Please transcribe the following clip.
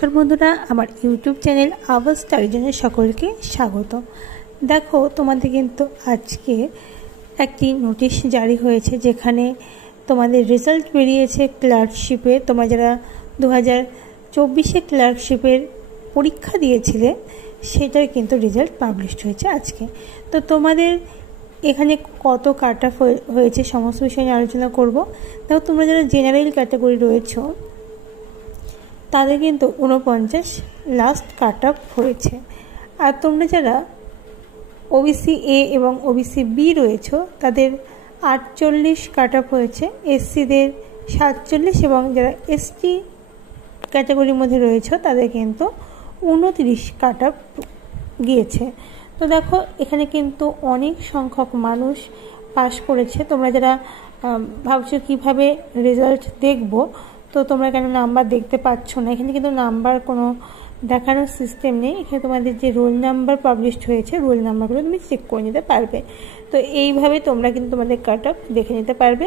নমস্কার বন্ধুরা, আমার ইউটিউব চ্যানেল আওয়াজ স্টাডিজনে সকলকে স্বাগত। দেখো, তোমাদের কিন্তু আজকে একটি নোটিশ জারি হয়েছে, যেখানে তোমাদের রেজাল্ট বেরিয়েছে ক্লার্কশিপে। তোমরা যারা 2024-এ ক্লার্কশিপের পরীক্ষা দিয়েছিলে, সেটার কিন্তু রেজাল্ট পাবলিশড হয়েছে আজকে। তো তোমাদের এখানে কত কাট অফ হয়েছে সমস্ত বিষয় নিয়ে আলোচনা করব। দেখো, তোমরা যারা জেনারেল ক্যাটাগরি রয়েছো, তাদের কিন্তু 49 লাস্ট কাট অফ হয়েছে। আর তোমরা যারা ওবিসি এ এবং ওবিসি বি রয়েছো, তাদের 48 কাট অফ হয়েছে, এসসিদের 47 এবং যারা এসটি ক্যাটাগরির মধ্যে রয়েছে তাদের কিন্তু 29 কাট অফ গিয়েছে। তো দেখো, এখানে কিন্তু অনেক সংখ্যক মানুষ পাস করেছে। তোমরা যারা ভাবছো কীভাবে রেজাল্ট দেখবো, তো তোমরা কেন নাম্বার দেখতে পাচ্ছ না, এখানে কিন্তু নাম্বার কোনো দেখানোর সিস্টেম নেই। এখানে তোমাদের যে রোল নাম্বার পাবলিশড হয়েছে, রোল নাম্বারগুলো তুমি চেক করে নিতে পারবে। তো এইভাবে তোমরা কিন্তু তোমাদের কাট অফ দেখে নিতে পারবে।